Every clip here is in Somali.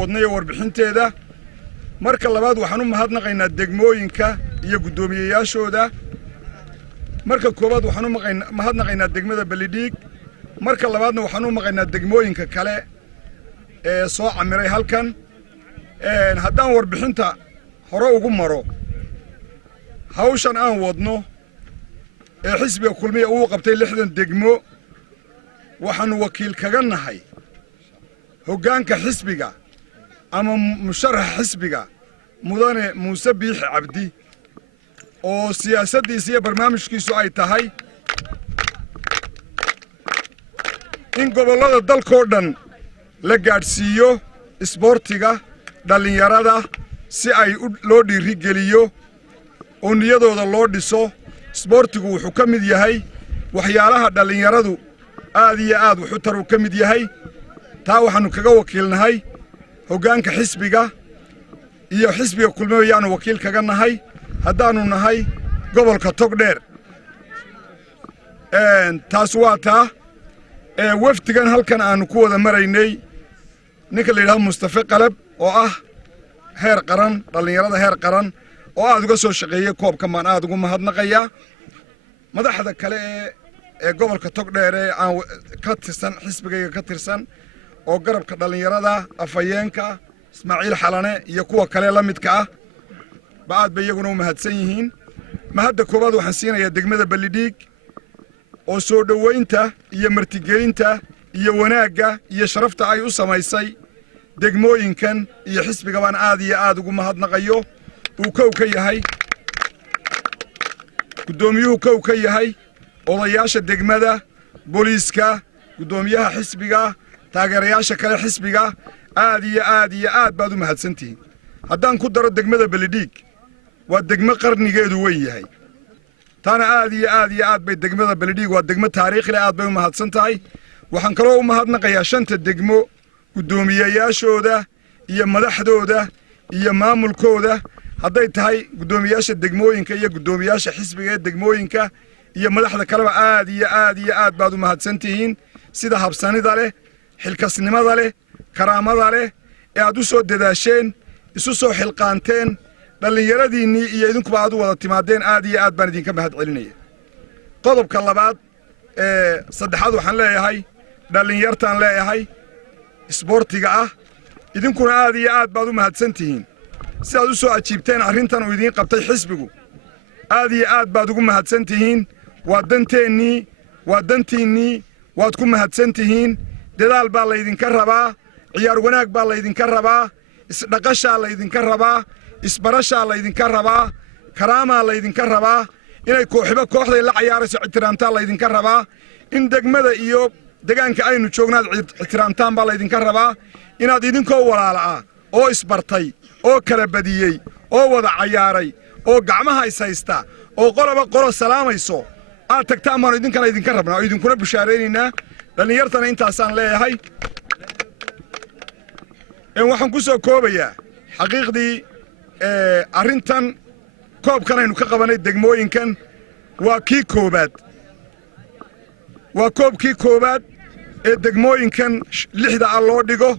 wadnay warbixinteeda marka labaad waxaan u mahadnaqaynaa degmooyinka iyo gudoomiyeyaashooda marka koobaad waxaan u mahadnaqaynaa degmada Balidhiig marka labaadna waxaan u maqaynaa degmooyinka kale ee soo camiray halkan haddaan warbixinta hore ugu maro hawshan aan wadno ee xisbiga kulmiye uu qabtay 60 degmo waxaan wakiil kaga nahay hoggaanka xisbiga ama musharax xisbiga mudane Muuse Biixi Cabdi oo siyaasaddiisa iyo barnaamijkiisu ay tahay in gobolada dalkoo dhan la gaadhsiiyo isboortiga dhalinyarada si ay loo dhiirigeliyo oo niyadooda loo dhiso isboortigu wuxuu ka mid yahay waxyaalaha dhalinyaradu aad iyo aad wuxuu taru ka mid yahay taa waxaanu kaga wakiilnahay hoggaanka xisbiga iyo xisbiga kulmiye ayaanu wakiil kaga nahay haddaanu nahay gobolka Togdheer taas waa taa wafdigan halkan aanu ku wada maraynay ninka la yiraahdo Mustafa Qalab oo ah heer qaran dhalinyarada heer qaran oo aad uga soo shaqeeyay koobka maan aad ugu mahadnaqaya madaxda kale ee gobolka Togdheer ee aan ka tirsan xisbiga ka tirsan oo garabka dhalinyarada afayeenka Ismaaciil Xalane iyo kuwa kale la midka ah baad bay iyaguna u mahadsan yihiin mahadda koobaad waxaan siinayaa degmada Balidhiig oo soo dhaweynta iyo martigelinta iyo wanaagga iyo sharafta ay u samaysay degmooyinkan iyo xisbiga baan aad iyo aad ugu mahadnaqayo uu kow ka yahay gudoomiyuhu kow ka yahay odayaasha degmada booliiska gudoomiyaha xisbiga taageerayaasha kale xisbiga aad iyo aad baad u mahadsantihiin haddaan ku daro degmada Balidhiig waa degmo qarnigeedu weyn yahay taana aad iyo aad bay degmada Balidhiig waa degmo taariikhi leh aad bay u mahadsan tahay waxaan kaloo u mahadnaqayaa 5 degmo gudoomiyeyaashooda iyo madaxdooda iyo maamulkooda hadday tahay gudoomiyaasha degmooyinka iyo gudoomiyaasha xisbiga ee degmooyinka iyo madaxda kaleba aad iyo aad baad u mahadsantihiin sida habsanida leh xilkasnimada leh karaamada leh ee aad u soo dadaasheen isu soo xilqaanteen dhalinyaradiinii iyo idinkuba aad u wada timaadeen aad iyo aad baan idinka mahad celinaya qodobka labaad saddexaad waxaan leeyahay dhalinyartaan leeyahay isboortiga ah idinkuna aad iyo aad baad u mahadsantihiin si aad u soo ajiibteen arrintan uu idin qabtay xisbigu aad iyo aad baad ugu mahadsantihiin waa danteennii waa dantiinnii waad ku mahadsantihiin dadaal baa laydinka rabaa ciyaar wanaag baa laydinka rabaa isdhaqashaa laydinka rabaa isbarashaa laydinka rabaa karaamaa laydinka rabaa inay kooxiba kooxday la ciyaarayso ixtiraamtaa laydinka rabaa in degmada iyo deegaanka aynu joognaad ixtiraamtaan baa laydinka rabaa inaad idinkoo walaala ah oo isbartay oo kala badiyey oo wada ciyaaray oo gacmaha is haysta oo qolaba qolo salaamayso aad tagtaan baan idinkana idinka rabnaa oo idinkuna bushaareynayna dhalinyartana intaasaan leeyahay waxaan ku soo koobayaa xaqiiqdii arrintan koobkan aynu ka qabanay degmooyinkan waa kii koobaad waa koobkii koobaad ee degmooyinkan 6 loo dhigo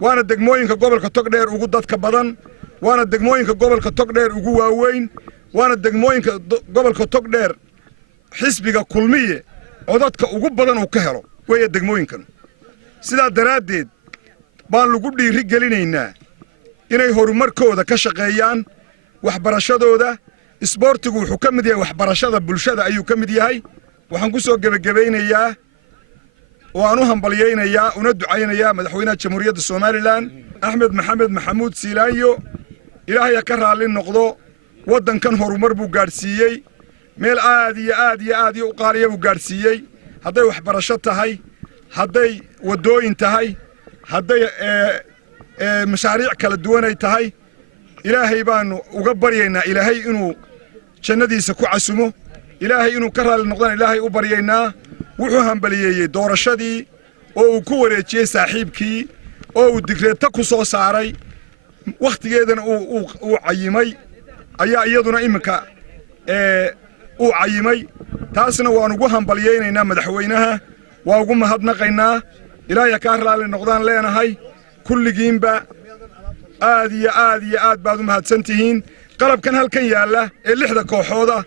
waana degmooyinka gobolka Togdheer ugu dadka badan waana degmooyinka gobolka Togdheer ugu waaweyn waana degmooyinka gobolka Togdheer xisbiga kulmiye oo dadka ugu badan uu ka helo way degmooyinkan sidaa daraadeed baan lagu dhiirigelineynaa inay horumarkooda ka shaqeeyaan waxbarashadooda isboortigu wuxuu ka mid yahay waxbarashada bulshada ayuu ka mid yahay waxaan ku soo gabagabeynayaa oo aan u hambaliyeynayaa una ducaynayaa madaxweynaha jamhuuriyadda Soomaaliland Axmed Maxamed Maxamuud Siilaanyo ilaahay ka raali noqdo wadankan horumar buu gaarsiiyay meel aad iyo u qaaliya buu gaarsiiyay hadday waxbarasho tahay hadday wadooyin tahay hadday mashaariic kala duwan ay tahay ilaahay baanu uga baryaynaa ilaahay inuu jannadiisa ku casumo ilaahay inuu ka raali noqdaan ilaahay u baryaynaa wuxuu hambaliyeeyay doorashadii oo uu ku wareejiyay saaxiibkii oo uu digreeta ku soo saaray waqtigeedana uu cayimay ayaa iyaduna iminka uu cayimay taasna waan ugu hambaliyeynaynaa madaxweynaha waa ugu mahadnaqaynaa ilaahay ka raali noqdaan leenahay kulligiinba aad baad u mahadsantihiin qalabkan halkan yaala ee 6 kooxooda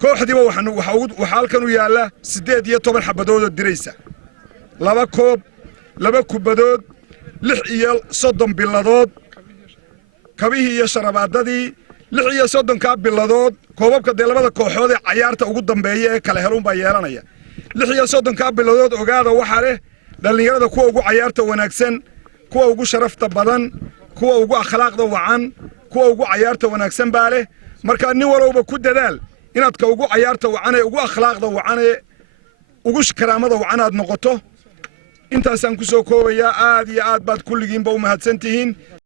kooxdiiba waxa halkan u yaala 18 xabadood oo diraysa 2 koob 2 kubadood 36 biladood kabihii iyo sharabaadadii 36 ka biladood koobabka labada kooxood ee ciyaarta ugu dambeeya ee kala helun baa yeelanaya 36 ka biladood ogaada waxa leh dhalinyarada kuwa ugu ciyaarta wanaagsan kuwa ugu sharafta badan kuwa ugu akhlaaqda wacan kuwa ugu ciyaarta wanaagsan baa leh marka nin walba ku dadaal inaad ka ugu ciyaarta wacan ee ugu akhlaaqda wacan ee ugu karaamada wacan aad noqoto intaasaan ku soo koobaya aad baad kulligiinba u mahadsantihiin